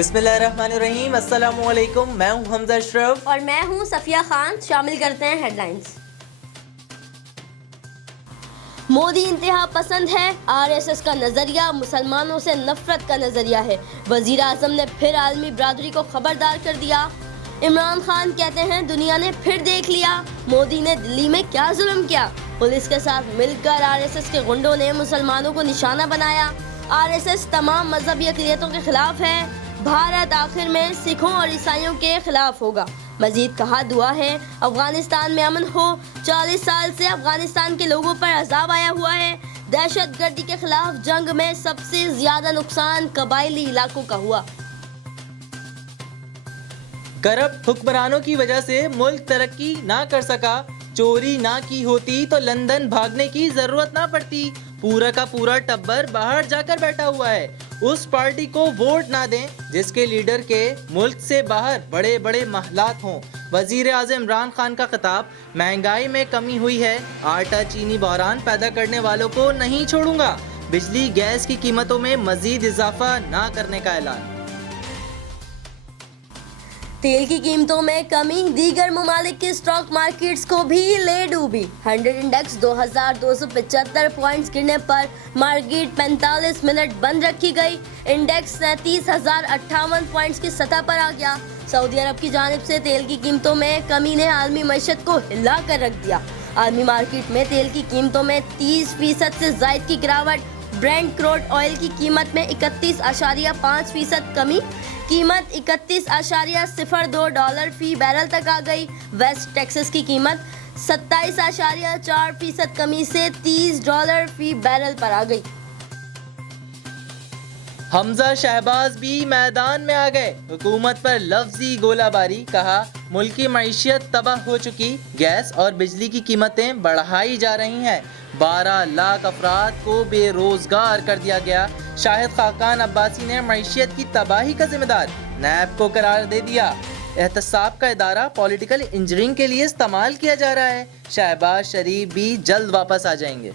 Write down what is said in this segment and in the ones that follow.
बिस्मिल्लाहिर्रहमानिर्रहीम, अस्सलामु अलैकुम। मैं हूं हमजा अशरफ और मैं हूं सफिया खान। शामिल करते हैं हेडलाइंस। मोदी इंतहा पसंद है। आरएसएस का नजरिया मुसलमानों से नफरत का नजरिया है। वजीर आजम ने फिर आलमी बरादरी को खबरदार कर दिया। इमरान खान कहते हैं दुनिया ने फिर देख लिया मोदी ने दिल्ली में क्या जुल्म किया। पुलिस के साथ मिलकर आरएसएस के गुंडों ने मुसलमानों को निशाना बनाया। आरएसएस तमाम मजहबी अक़लियतों के खिलाफ है। भारत आखिर में सिखों और ईसाइयों के खिलाफ होगा। मजीद कहा दुआ है अफगानिस्तान में अमन हो। 40 साल से अफगानिस्तान के लोगों पर अजाब आया हुआ है। दहशतगर्दी के खिलाफ जंग में सबसे ज्यादा नुकसान कबायली इलाकों का हुआ। करप्ट हुक्मरानों की वजह से मुल्क तरक्की ना कर सका। चोरी ना की होती तो लंदन भागने की जरूरत ना पड़ती। पूरा का पूरा टब्बर बाहर जाकर बैठा हुआ है। उस पार्टी को वोट ना दें जिसके लीडर के मुल्क से बाहर बड़े बड़े महलात हों। वजीर आज़म इमरान खान का खिताब। महंगाई में कमी हुई है, आटा चीनी बहरान पैदा करने वालों को नहीं छोड़ूंगा। बिजली गैस की कीमतों में मजीद इजाफा ना करने का ऐलान। तेल की कीमतों में कमी दीगर ममालिक की स्टॉक मार्केट्स को भी ले डूबी। 100 इंडेक्स 2275 पॉइंट्स गिरने पर मार्केट 45 मिनट बंद रखी गई। इंडेक्स 37,058 पॉइंट्स की सतह पर आ गया। सऊदी अरब की जानिब से तेल की कीमतों में कमी ने आलमी मईशत को हिला कर रख दिया। आलमी मार्केट में तेल की कीमतों में 30% से जायद की गिरावट। ब्रेंट क्रूड ऑयल की कीमत में 31.5% कमी। कीमत $31.02 फी बैरल तक आ गई। वेस्ट टेक्सास की कीमत 27.4% कमी से $30 फी बैरल पर आ गई। हमजा शहबाज भी मैदान में आ गए। हुकूमत पर लफ्जी गोलाबारी। कहा मुल्की मईशत तबाह हो चुकी। गैस और बिजली की कीमतें बढ़ाई जा रही हैं। 12 लाख अफराद को बेरोजगार कर दिया गया। शाहिद खाकान अब्बासी ने मईशत की तबाही का जिम्मेदार नैब को करार दे दिया। एहतसाब का इदारा पॉलिटिकल इंजीनियरिंग के लिए इस्तेमाल किया जा रहा है। शहबाज शरीफ भी जल्द वापस आ जाएंगे।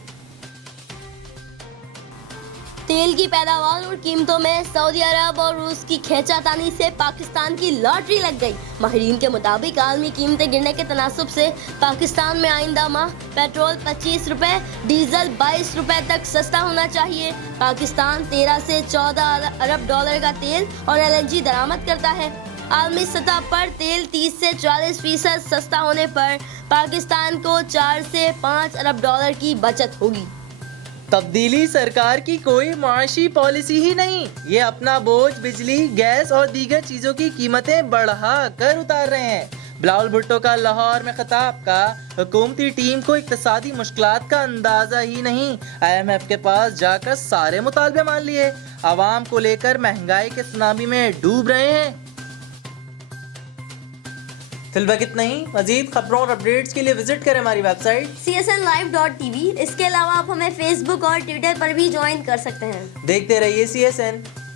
तेल की पैदावार और कीमतों में सऊदी अरब और रूस की खींचातानी से पाकिस्तान की लॉटरी लग गई। माहिरीन के मुताबिक आलमी कीमतें गिरने के तनासुब से पाकिस्तान में आइंदा माह पेट्रोल 25 रुपए, डीजल 22 रुपए तक सस्ता होना चाहिए। पाकिस्तान 13 से 14 अरब डॉलर का तेल और LNG दरामद करता है। आलमी सतह पर तेल 30 से 40% सस्ता होने पर पाकिस्तान को 4 से 5 अरब डॉलर की बचत होगी। तब्दीली सरकार की कोई मुआशी पॉलिसी ही नहीं। ये अपना बोझ बिजली, गैस और दीगर चीजों की कीमतें बढ़ा कर उतार रहे हैं। बिलावल भुट्टो का लाहौर में खिताब। का हुकूमती टीम को इक्तसादी मुश्किलात का अंदाजा ही नहीं। IMF के पास जाकर सारे मुतालबे मान लिए। आवाम को लेकर महंगाई के सुनामी में डूब रहे हैं। फिलहाल इतना ही। मजीद खबरों और अपडेट्स के लिए विजिट करें हमारी वेबसाइट csnlive.tv। इसके अलावा आप हमें फेसबुक और ट्विटर पर भी ज्वाइन कर सकते हैं। देखते रहिए CSN।